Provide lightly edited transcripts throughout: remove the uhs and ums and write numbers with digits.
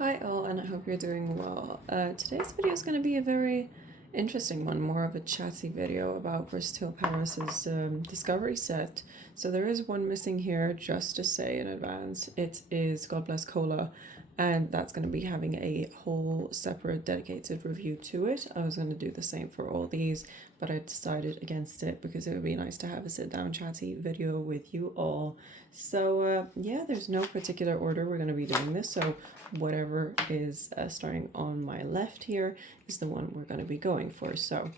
Hi all, and I hope you're doing well. Today's video is going to be a very interesting one, more of a chatty video about Versatile Paris's discovery set. So there is one missing here, just to say in advance. It is God Bless Cola, and that's going to be having a whole separate dedicated review to it. I was going to do the same for all these, but I decided against it because it would be nice to have a sit down chatty video with you all. So yeah, there's no particular order we're going to be doing this, so whatever is starting on my left here is the one we're going to be going for. So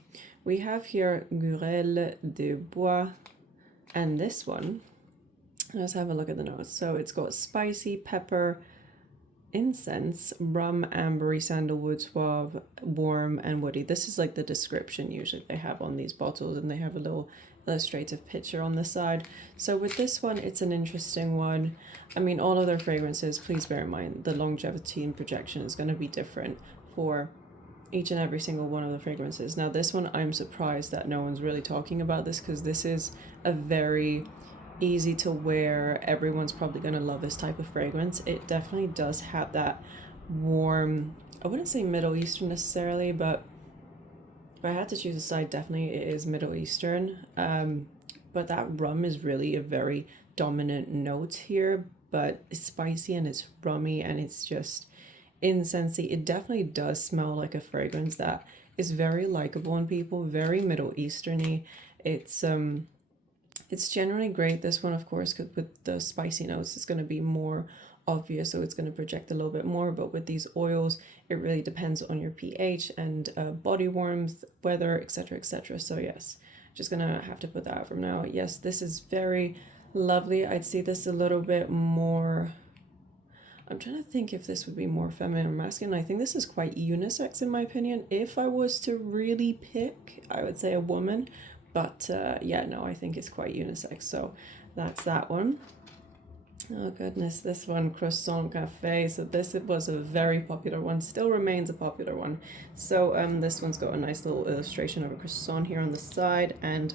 we have here Gurel de Bois, and this one, let's have a look at the notes. So it's got spicy, pepper, incense, rum, ambery, sandalwood, suave, warm, and woody. This is like the description usually they have on these bottles, and they have a little illustrative picture on the side. So with this one, it's an interesting one. I mean, all of their fragrances, please bear in mind, the longevity and projection is going to be different for each and every single one of the fragrances. Now this one, I'm surprised that no one's really talking about this, because this is a very easy to wear, everyone's probably going to love this type of fragrance. It definitely does have that warm, I wouldn't say Middle Eastern necessarily, but if I had to choose a side, definitely it is Middle Eastern. But that rum is really a very dominant note here, but it's spicy and it's rummy and it's just incensey. It definitely does smell like a fragrance that is very likable on people, very Middle Easterny. It's generally great. This one, of course, because with the spicy notes, it's going to be more obvious, so it's going to project a little bit more. But with these oils, it really depends on your pH and body warmth, weather, etc., etc. So yes, just gonna have to put that out from now. Yes, this is very lovely. I'd see this a little bit more. I'm trying to think if this would be more feminine or masculine. I think this is quite unisex in my opinion. If I was to really pick, I would say a woman. But yeah, no, I think it's quite unisex. So that's that one. Oh goodness, this one, Croissant Cafe. So this, it was a very popular one, still remains a popular one. So this one's got a nice little illustration of a croissant here on the side, and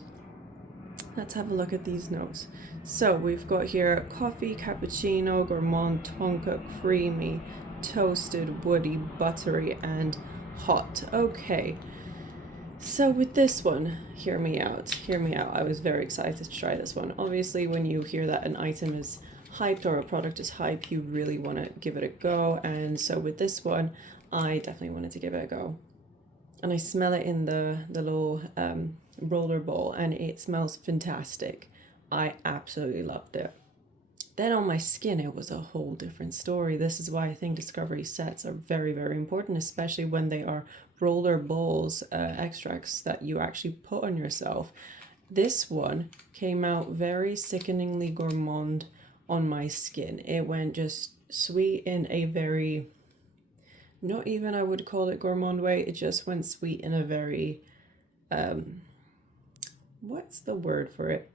let's have a look at these notes. So we've got here coffee, cappuccino, gourmand, tonka, creamy, toasted, woody, buttery, and hot. Okay. So with this one, hear me out, hear me out. I was very excited to try this one. Obviously, when you hear that an item is hyped or a product is hyped, you really want to give it a go. And so with this one, I definitely wanted to give it a go. And I smell it in the little roller ball, and it smells fantastic. I absolutely loved it. Then on my skin, it was a whole different story. This is why I think discovery sets are very, very important, especially when they are roller balls extracts that you actually put on yourself. This one came out very sickeningly gourmand on my skin. It went just sweet in a very, not even I would call it gourmand way, it just went sweet in a very, what's the word for it?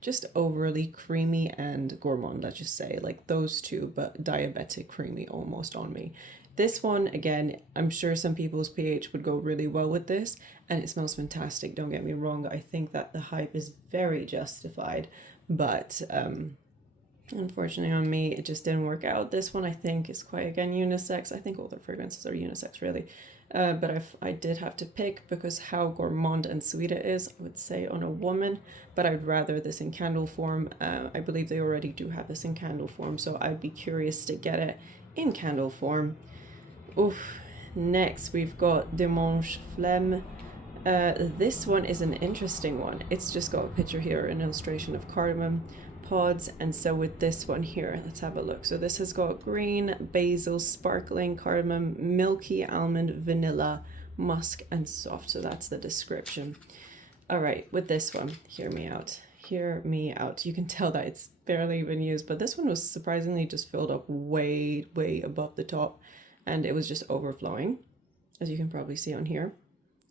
Just overly creamy and gourmand, let's just say, like those two, but diabetic creamy almost on me. This one, again, I'm sure some people's pH would go really well with this, and it smells fantastic, don't get me wrong. I think that the hype is very justified, but unfortunately on me, it just didn't work out. This one I think is quite, again, unisex. I think all the fragrances are unisex, really. But if I did have to pick, because how gourmand and sweet it is, I would say on a woman, but I'd rather this in candle form. I believe they already do have this in candle form, so I'd be curious to get it in candle form. Oof. Next, we've got Dimanche Flemme. This one is an interesting one. It's just got a picture here, an illustration of cardamom pods. And so with this one here, let's have a look. So this has got green, basil, sparkling, cardamom, milky almond, vanilla, musk, and soft. So that's the description. All right, with this one, hear me out. Hear me out. You can tell that it's barely been used, but this one was surprisingly just filled up way, way above the top, and it was just overflowing, as you can probably see on here.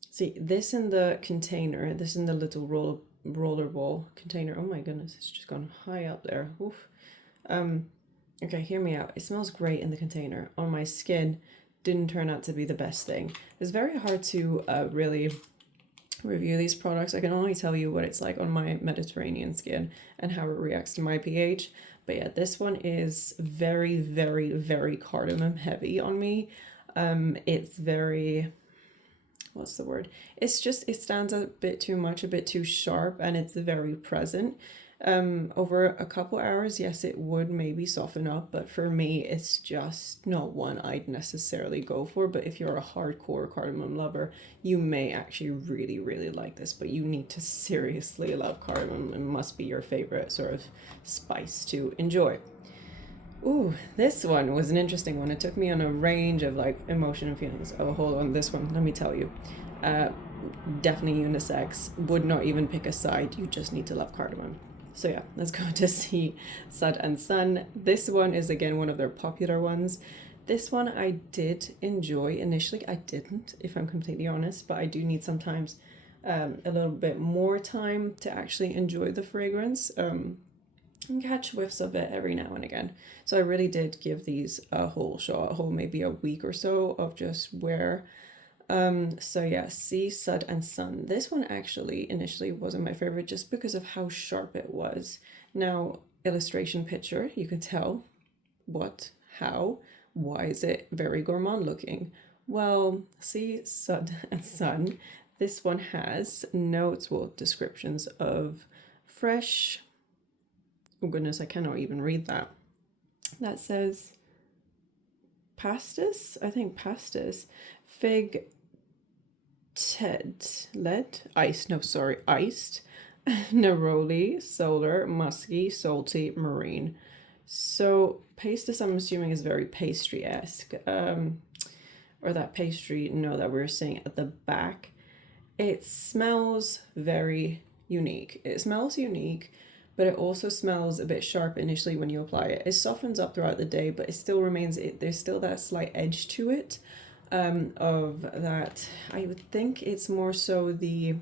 See, this in the container, this in the little roller ball container. Oh my goodness, it's just gone high up there. Oof. Okay, hear me out. It smells great in the container. On my skin, didn't turn out to be the best thing. It's very hard to really review these products. I can only tell you what it's like on my Mediterranean skin and how it reacts to my pH. But yeah, this one is very, very, very cardamom heavy on me. It's very, what's the word? It's just, it stands a bit too much, a bit too sharp, and it's very present. Over a couple hours, yes, it would maybe soften up, but for me, it's just not one I'd necessarily go for. But if you're a hardcore cardamom lover, you may actually really, really like this, but you need to seriously love cardamom. It must be your favorite sort of spice to enjoy. Ooh, this one was an interesting one. It took me on a range of like emotion and feelings. Oh, hold on, this one, let me tell you. Uh, Definitely unisex. Would not even pick a side. You just need to love cardamom. So yeah, let's go to see Sud and Sun. This one is again one of their popular ones. This one I did enjoy initially. I didn't, if I'm completely honest, but I do need sometimes a little bit more time to actually enjoy the fragrance. And catch whiffs of it every now and again. So I really did give these a whole shot, a whole maybe a week or so of just wear. So yeah, Sea, Sud, and Sun. This one actually initially wasn't my favorite just because of how sharp it was. Now, illustration picture, you can tell what, how, why is it very gourmand looking? Well, Sea, Sud, and Sun. This one has notes, well, descriptions of fresh. Oh goodness, I cannot even read that. That says pastis, I think pastis, fig, iced, neroli, solar, musky, salty, marine. So pastis, I'm assuming, is very pastry-esque, or that pastry note that we were seeing at the back. It smells very unique. It smells unique, but it also smells a bit sharp initially when you apply it. It softens up throughout the day, but it still remains, there's still that slight edge to it, of that. I would think it's more so the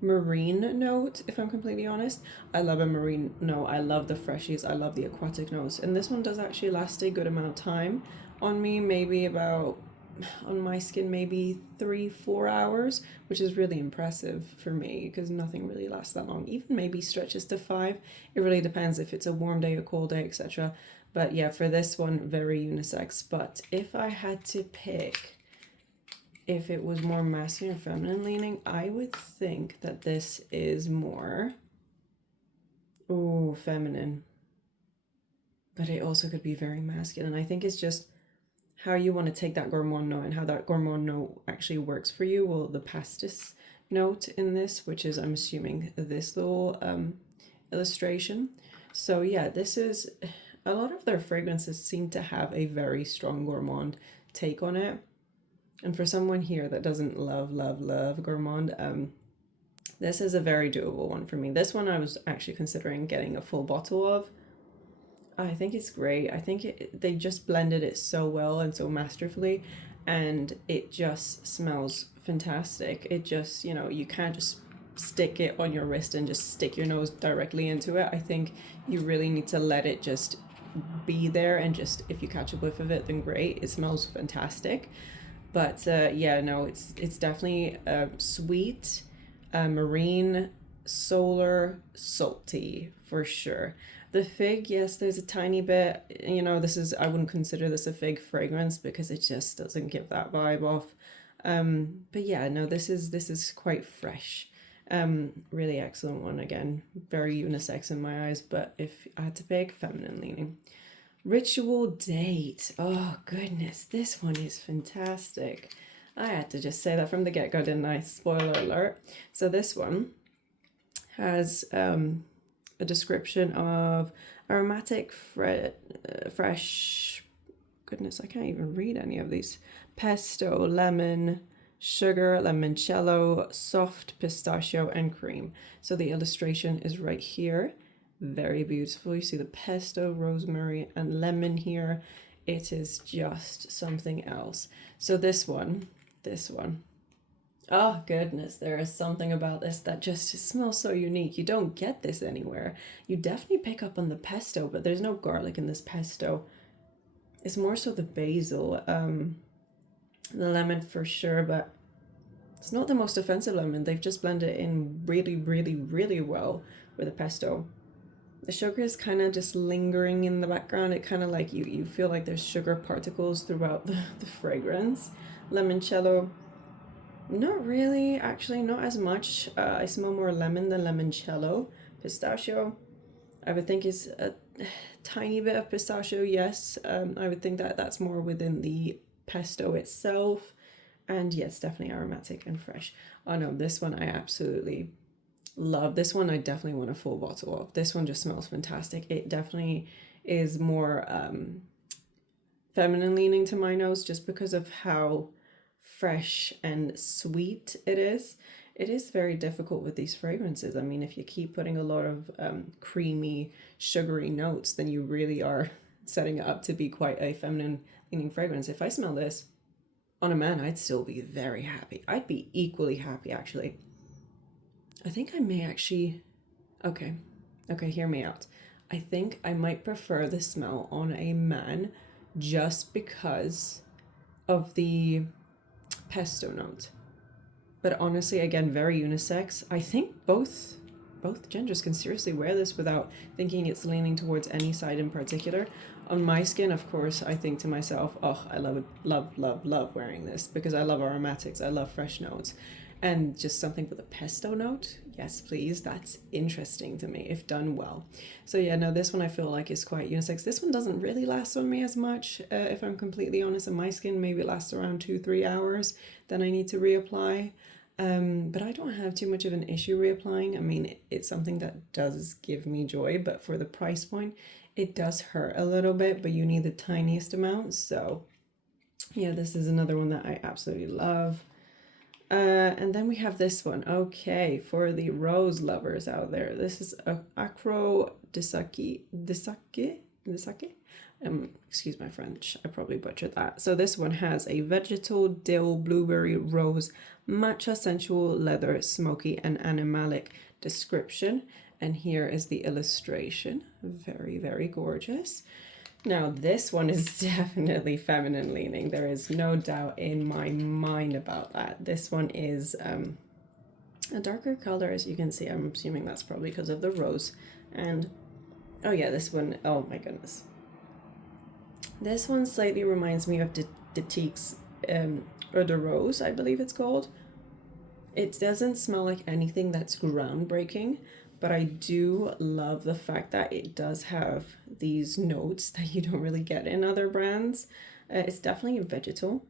marine note, if I'm completely honest. I love a marine note. I love the freshies. I love the aquatic notes. And this one does actually last a good amount of time on me, maybe about, on my skin, maybe 3-4 hours, which is really impressive for me because nothing really lasts that long. Even maybe stretches to 5. It really depends if it's a warm day, a cold day, etc. But yeah, for this one, very unisex. But if I had to pick if it was more masculine or feminine leaning, I would think that this is more, feminine. But it also could be very masculine. I think it's just how you want to take that gourmand note and how that gourmand note actually works for you. Well, the pastis note in this, which is, I'm assuming, this little illustration. So yeah, this is, a lot of their fragrances seem to have a very strong gourmand take on it. And for someone here that doesn't love gourmand, this is a very doable one for me. This one I was actually considering getting a full bottle of. I think it's great. I think they just blended it so well and so masterfully, and it just smells fantastic. It just, you can't just stick it on your wrist and just stick your nose directly into it. I think you really need to let it just be there, and just, if you catch a whiff of it, then great. It smells fantastic. But yeah, no, it's definitely sweet, marine, solar, salty for sure. The fig, yes, there's a tiny bit, I wouldn't consider this a fig fragrance because it just doesn't give that vibe off. But yeah, no, this is quite fresh. Really excellent one again, very unisex in my eyes, but if I had to pick, feminine leaning. Ritual Date. Oh goodness, this one is fantastic. I had to just say that from the get-go, didn't I? Spoiler alert. So this one has a description of aromatic fresh, goodness, I can't even read any of these. Pesto, lemon, sugar, limoncello, soft pistachio, and cream. So the illustration is right here. Very beautiful. You see the pesto, rosemary, and lemon here. It is just something else. So this one, oh goodness, there is something about this that just smells so unique. You don't get this anywhere. You definitely pick up on the pesto, but there's no garlic in this pesto. It's more so the basil, the lemon for sure, but It's not the most offensive lemon. They've just blended it in really, really, really well with the pesto. The sugar is kind of just lingering in the background. It kind of like you feel like there's sugar particles throughout the fragrance. Limoncello, not really, actually, not as much. I smell more lemon than limoncello. Pistachio, I would think is a tiny bit of pistachio, yes. I would think that that's more within the pesto itself. And yes, definitely aromatic and fresh. Oh no, this one I absolutely love. This one I definitely want a full bottle of. This one just smells fantastic. It definitely is more feminine leaning to my nose just because of how fresh and sweet it is. It is very difficult with these fragrances. I mean, if you keep putting a lot of creamy, sugary notes, then you really are setting it up to be quite a feminine leaning fragrance. If I smell this on a man, I'd still be very happy. I'd be equally happy, actually. I think I may actually... Okay, hear me out. I think I might prefer the smell on a man just because of the pesto note. But honestly, again, very unisex. I think both genders can seriously wear this without thinking it's leaning towards any side in particular. On my skin, of course, I think to myself, oh, I love wearing this because I love aromatics, I love fresh notes. And just something with a pesto note, yes please, that's interesting to me if done well. So yeah, no, this one I feel like is quite unisex. This one doesn't really last on me as much, if I'm completely honest. On my skin, maybe it lasts around 2-3 hours, then I need to reapply. But I don't have too much of an issue reapplying. I mean, it's something that does give me joy, but for the price point, it does hurt a little bit, but you need the tiniest amount. So yeah, this is another one that I absolutely love. And then we have this one. Okay, for the rose lovers out there, this is Acro Disake. Excuse my French, I probably butchered that. So this one has a vegetal, dill, blueberry, rose, matcha, sensual, leather, smoky, and animalic description. And here is the illustration. Very, very gorgeous. Now, this one is definitely feminine leaning. There is no doubt in my mind about that. This one is a darker color, as you can see. I'm assuming that's probably because of the rose. And, oh yeah, this one, oh my goodness. This one slightly reminds me of Detique's Eau de Rose, I believe it's called. It doesn't smell like anything that's groundbreaking, but I do love the fact that it does have these notes that you don't really get in other brands. It's definitely vegetal,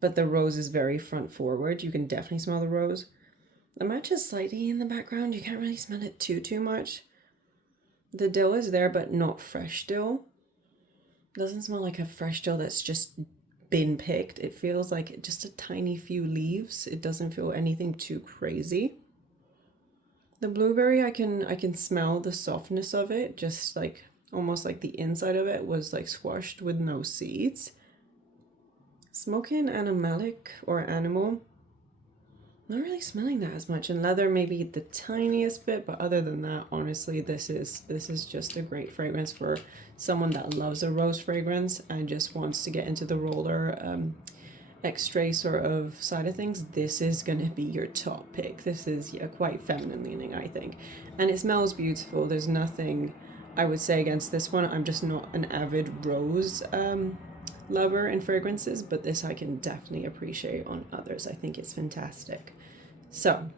but the rose is very front forward. You can definitely smell the rose. The matcha is slightly in the background. You can't really smell it too much. The dill is there, but not fresh dill. It doesn't smell like a fresh dill that's just been picked. It feels like just a tiny few leaves. It doesn't feel anything too crazy. The blueberry, I can smell the softness of it, just like almost like the inside of it was like squashed with no seeds. Smoky and animalic or animal, not really smelling that as much. And leather maybe the tiniest bit, but other than that, honestly, this is just a great fragrance for someone that loves a rose fragrance and just wants to get into the roller extrait sort of side of things. This is going to be your top pick. This is quite feminine leaning, I think, and it smells beautiful. There's nothing I would say against this one. I'm just not an avid rose lover in fragrances, but this I can definitely appreciate on others. I think it's fantastic. So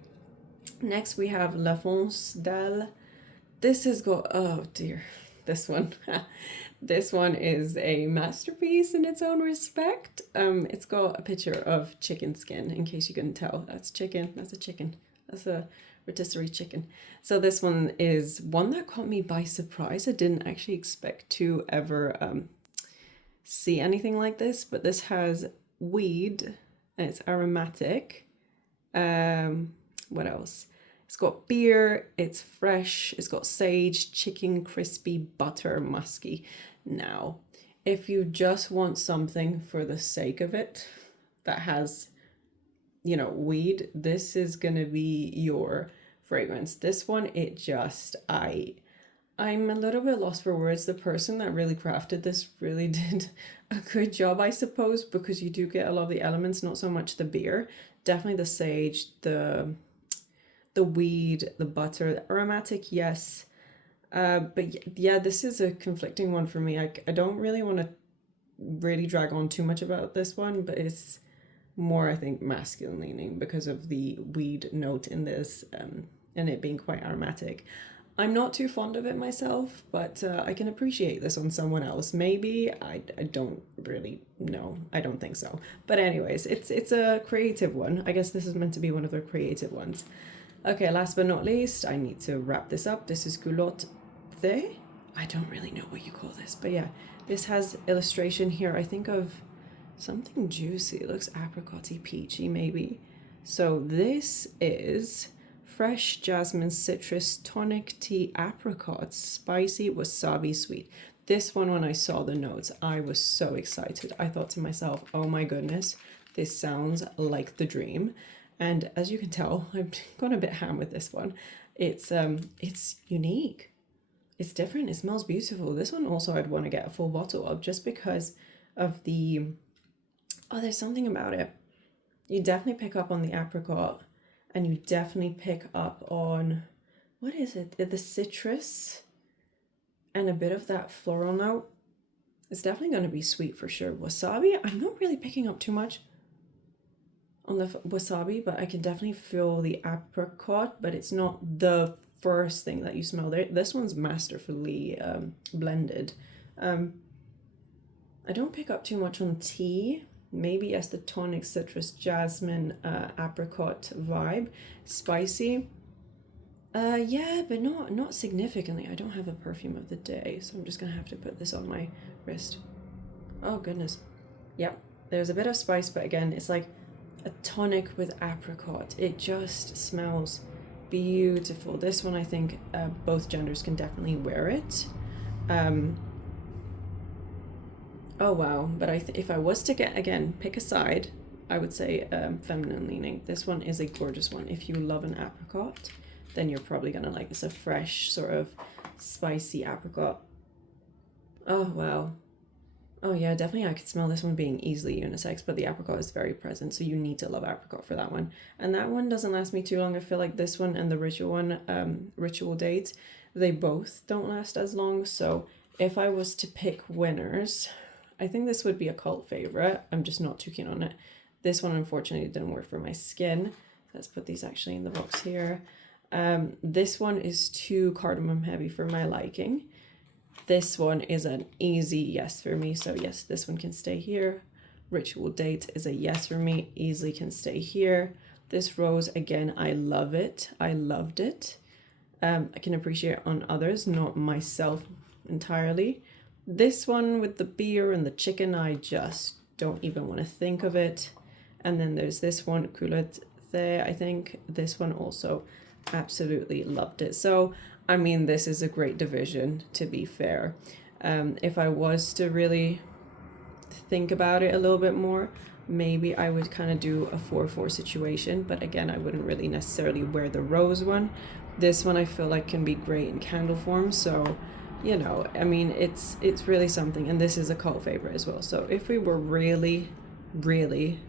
next we have La Fonce d'Al. This has got, oh dear, this one this one is a masterpiece in its own respect. It's got a picture of chicken skin, in case you couldn't tell. That's chicken. That's a chicken. That's a rotisserie chicken. So this one is one that caught me by surprise. I didn't actually expect to ever see anything like this, but this has weed and it's aromatic. What else? It's got beer, it's fresh, it's got sage, chicken, crispy, butter, musky. Now, if you just want something for the sake of it that has, weed, this is gonna be your fragrance. This one, it just, I I'm a little bit lost for words. The person that really crafted this really did a good job, I suppose, because you do get a lot of the elements, not so much the beer. Definitely the sage, the weed, the butter, the aromatic, yes. But yeah, this is a conflicting one for me. I don't really want to really drag on too much about this one, but it's more, I think, masculine leaning because of the weed note in this, and it being quite aromatic. I'm not too fond of it myself, but I can appreciate this on someone else. Maybe I don't really know. I don't think so. But anyways, it's a creative one. I guess this is meant to be one of their creative ones. Okay, last but not least, I need to wrap this up. This is Culotte The. I don't really know what you call this, but yeah, this has illustration here. I think of something juicy. It looks apricotty, peachy, maybe. So this is fresh jasmine citrus tonic tea apricot spicy wasabi sweet. This one, when I saw the notes, I was so excited. I thought to myself, oh my goodness, this sounds like the dream. And as you can tell, I've gone a bit ham with this one. It's unique. It's different. It smells beautiful. This one also I'd want to get a full bottle of just because of the, oh, there's something about it. You definitely pick up on the apricot, and you definitely pick up on, what is it? The citrus and a bit of that floral note. It's definitely going to be sweet for sure. Wasabi, I'm not really picking up too much on the wasabi, but I can definitely feel the apricot, but it's not the first thing that you smell there. This one's masterfully blended. I don't pick up too much on tea. Maybe yes, the tonic citrus jasmine apricot vibe. Spicy. Yeah, but not significantly. I don't have a perfume of the day, so I'm just gonna have to put this on my wrist. Oh goodness. Yep, there's a bit of spice, but again, it's like a tonic with apricot. It just smells beautiful. This one, I think both genders can definitely wear it. Oh wow, but if I was to pick a side, I would say feminine leaning. This one is a gorgeous one. If you love an apricot, then you're probably gonna like this. A fresh sort of spicy apricot. Oh wow. Oh yeah, definitely I could smell this one being easily unisex, but the apricot is very present, so you need to love apricot for that one. And that one doesn't last me too long. I feel like this one and the ritual one, Ritual Date, they both don't last as long. So if I was to pick winners, I think this would be a cult favorite. I'm just not too keen on it. This one unfortunately didn't work for my skin. Let's put these actually in the box here. This one is too cardamom heavy for my liking. This one is an easy yes for me. So yes, this one can stay here. Ritual Date is a yes for me. Easily can stay here. This rose, again, I love it. I loved it. I can appreciate on others, not myself entirely. This one with the beer and the chicken, I just don't even want to think of it. And then there's this one, Culotte The, I think. This one also absolutely loved it. So, I mean, this is a great division, to be fair. If I was to really think about it a little bit more, maybe I would kind of do a 4-4 situation. But again, I wouldn't really necessarily wear the rose one. This one I feel like can be great in candle form. So, you know, I mean, it's really something. And this is a cult favorite as well. So if we were really, really,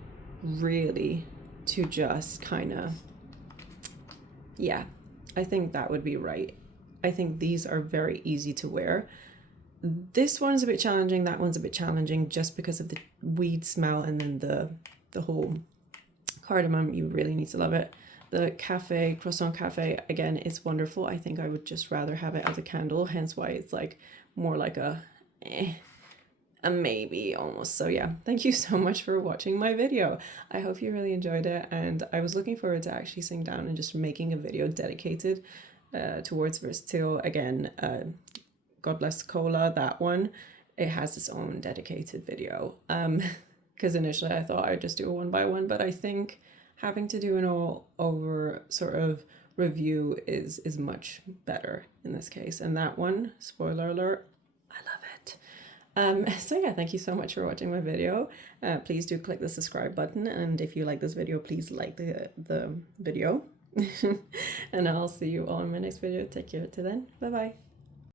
really to just kind of, yeah, I think that would be right. I think these are very easy to wear. This one's a bit challenging, that one's a bit challenging just because of the weed smell, and then the whole cardamom, you really need to love it. The cafe, croissant cafe, again, it's wonderful. I think I would just rather have it as a candle, hence why it's like more like a maybe almost. So yeah, thank you so much for watching my video. I hope you really enjoyed it, and I was looking forward to actually sitting down and just making a video dedicated towards Versatile. Again, God Bless Cola, that one, it has its own dedicated video. Because initially I thought I'd just do a one by one, but I think having to do an all over sort of review is much better in this case. And that one, spoiler alert, I love it. So yeah, thank you so much for watching my video. Please do click the subscribe button, and if you like this video, please like the video. And I'll see you all in my next video. Take care till then. Bye bye.